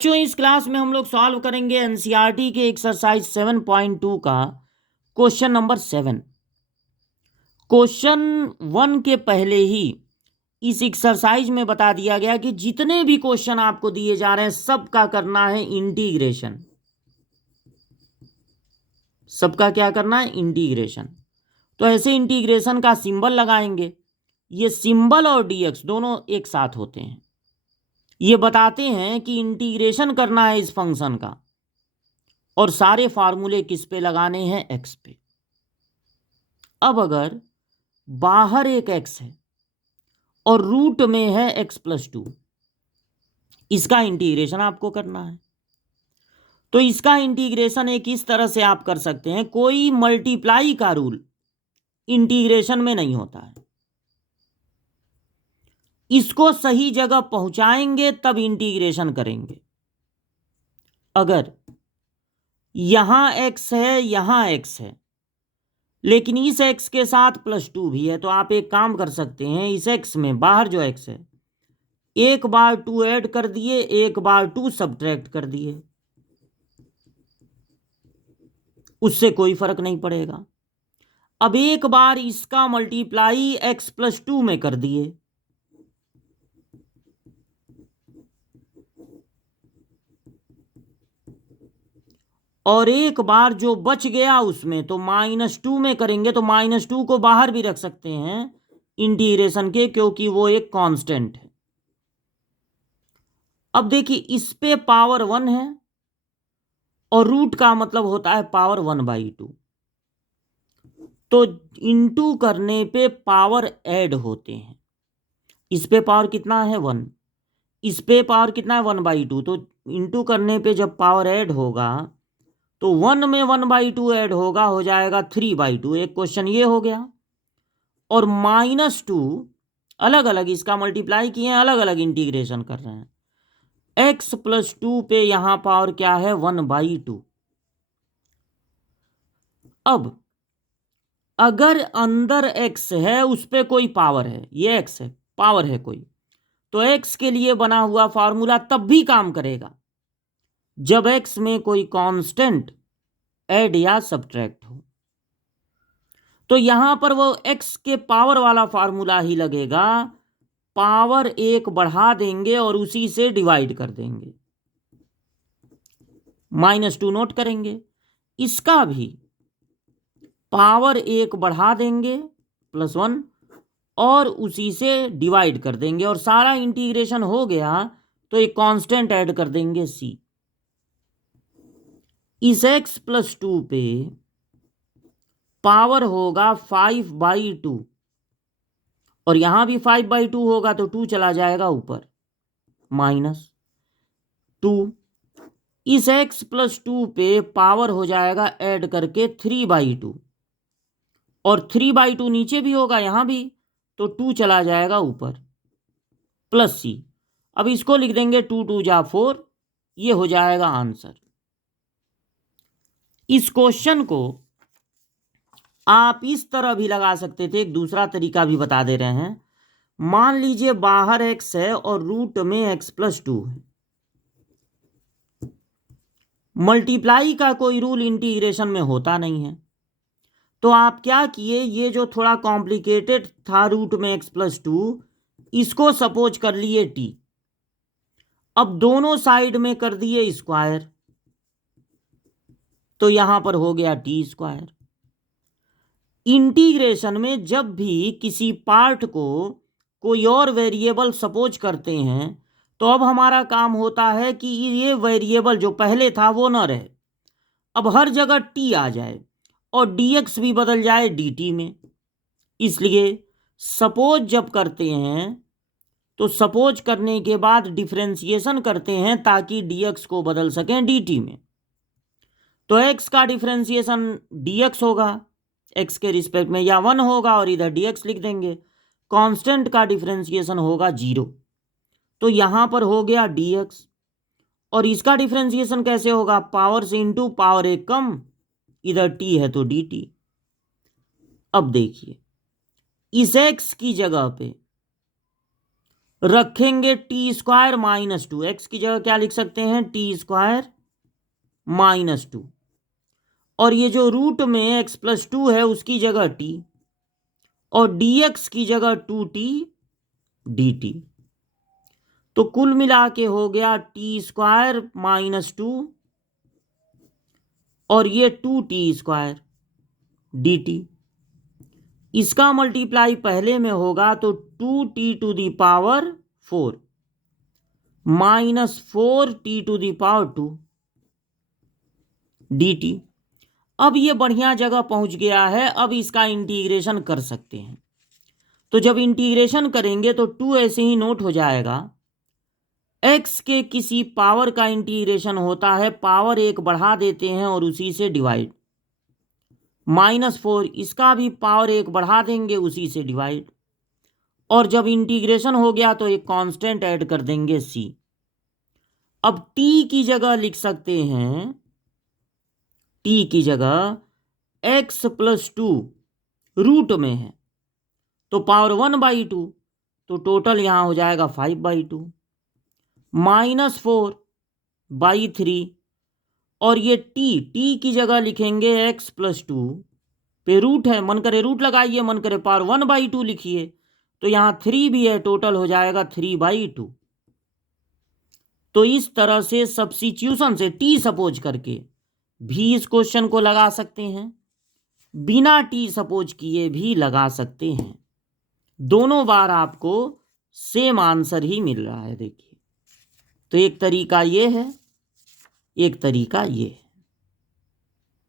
जो इस क्लास में हम लोग सॉल्व करेंगे एनसीईआरटी के एक्सरसाइज 7.2 का क्वेश्चन नंबर 7। क्वेश्चन 1 के पहले ही इस एक्सरसाइज में बता दिया गया कि जितने भी क्वेश्चन आपको दिए जा रहे हैं सबका करना है इंटीग्रेशन। सबका क्या करना है? इंटीग्रेशन। तो ऐसे इंटीग्रेशन का सिंबल लगाएंगे। ये सिंबल और डीएक्स दोनों एक साथ होते हैं। ये बताते हैं कि इंटीग्रेशन करना है इस फंक्शन का और सारे फार्मूले किस पे लगाने हैं? एक्स पे। अब अगर बाहर एक एक्स है और रूट में है x+2, इसका इंटीग्रेशन आपको करना है। तो इसका इंटीग्रेशन एक इस तरह से आप कर सकते हैं, कोई मल्टीप्लाई का रूल इंटीग्रेशन में नहीं होता है। इसको सही जगह पहुंचाएंगे तब इंटीग्रेशन करेंगे। अगर यहां x है, यहां x है, लेकिन इस x के साथ +2 भी है, तो आप एक काम कर सकते हैं, इस x में बाहर जो x है एक बार 2 ऐड कर दिए, एक बार 2 सब्ट्रैक्ट कर दिए, उससे कोई फर्क नहीं पड़ेगा। अब एक बार इसका मल्टीप्लाई x+2 में कर दिए, और एक बार जो बच गया उसमें तो -2 में करेंगे, तो -2 को बाहर भी रख सकते हैं इंटीग्रेशन के, क्योंकि वो एक कांस्टेंट है। अब देखिए, इस पे पावर 1 है और रूट का मतलब होता है पावर 1/2, तो इंटू करने पे पावर ऐड होते हैं। इस पे पावर कितना है? 1। इस पे पावर कितना है? 1/2। तो इंटू करने पे जब पावर ऐड होगा तो 1 में 1/2 ऐड होगा, हो जाएगा 3/2। एक क्वेश्चन ये हो गया। और -2 अलग अलग इसका मल्टीप्लाई किए हैं, अलग अलग इंटीग्रेशन कर रहे हैं। x+2 पे यहां पावर क्या है? 1/2। अब अगर अंदर x है, उस पे कोई पावर है, ये x है, पावर है कोई, तो x के लिए बना हुआ फॉर्मूला तब भी काम करेगा जब x में कोई कांस्टेंट ऐड या सब्ट्रैक्ट हो। तो यहां पर वो x के पावर वाला फार्मूला ही लगेगा, पावर 1 बढ़ा देंगे और उसी से डिवाइड कर देंगे, -2 नोट करेंगे। इसका भी पावर 1 बढ़ा देंगे +1 और उसी से डिवाइड कर देंगे, और सारा इंटीग्रेशन हो गया तो एक कांस्टेंट ऐड कर देंगे c। इस x+2 पे पावर होगा 5/2, और यहां भी 5/2 होगा तो 2 चला जाएगा ऊपर, -2। इस x+2 पे पावर हो जाएगा ऐड करके 3/2, और 3/2 नीचे भी होगा यहां भी, तो 2 चला जाएगा ऊपर, +c। अब इसको लिख देंगे 2 2 जा 4, ये हो जाएगा आंसर। इस क्वेश्चन को आप इस तरह भी लगा सकते थे, एक दूसरा तरीका भी बता दे रहे हैं। मान लीजिए बाहर x है और रूट में x+2 है। मल्टीप्लाई का कोई रूल इंटीग्रेशन में होता नहीं है, तो आप क्या किए, ये जो थोड़ा कॉम्प्लिकेटेड था रूट में x+2, इसको सपोज कर लिए t। अब दोनों साइड में कर दिए स्क्वायर, तो यहां पर हो गया t²। इंटीग्रेशन में जब भी किसी पार्ट को कोई और वेरिएबल सपोज करते हैं, तो अब हमारा काम होता है कि ये वेरिएबल जो पहले था वो ना रहे, अब हर जगह t आ जाए और dx भी बदल जाए dt में। इसलिए सपोज जब करते हैं तो सपोज करने के बाद डिफरेंशिएशन करते हैं ताकि dx को बदल सकें dt में। तो x का डिफरेंशिएशन dx होगा x के रिस्पेक्ट में, या 1 होगा और इधर dx लिख देंगे। कांस्टेंट का डिफरेंशिएशन होगा 0, तो यहां पर हो गया dx। और इसका डिफरेंशिएशन कैसे होगा? पावर से इंटू पावर 1 कम, इधर t है तो dt। अब देखिए, इस x की जगह पे रखेंगे T square minus two, x की जगह क्या लिख सकते हैं, टी स्क्वायर माइनस टू, और ये जो रूट में एक्स प्लस टू है उसकी जगह टी, और dx की जगह 2t dt। तो कुल मिला के हो गया टी स्क्वायर माइनस टू और ये 2t स्क्वायर dt। इसका मल्टीप्लाई पहले में होगा तो 2t to the power 4 minus 4t to the power 2 dt। अब ये बढ़िया जगह पहुंच गया है, अब इसका इंटीग्रेशन कर सकते हैं। तो जब इंटीग्रेशन करेंगे तो 2 ऐसे ही नोट हो जाएगा। x के किसी पावर का इंटीग्रेशन होता है, पावर एक बढ़ा देते हैं और उसी से डिवाइड, माइनस 4 इसका भी पावर एक बढ़ा देंगे उसी से डिवाइड, और जब इंटीग्रेशन हो गया तो एक कांस्टेंट ऐड कर देंगे c। अब t की जगह लिख सकते हैं, t की जगह x प्लस टू रूट में है तो पावर 1/2, तो टोटल यहां हो जाएगा 5/2 माइनस 4/3, और ये t की जगह लिखेंगे x प्लस टू पे रूट है, मन करे रूट लगाइए, मन करे पावर 1/2 लिखिए, तो यहां 3 भी है, टोटल हो जाएगा 3/2। तो इस तरह से सब्स्टिट्यूशन से t सपोज करके भी इस क्वेश्चन को लगा सकते हैं, बिना t सपोज किए भी लगा सकते हैं। दोनों बार आपको सेम आंसर ही मिल रहा है। देखिए, तो एक तरीका ये है, एक तरीका ये है।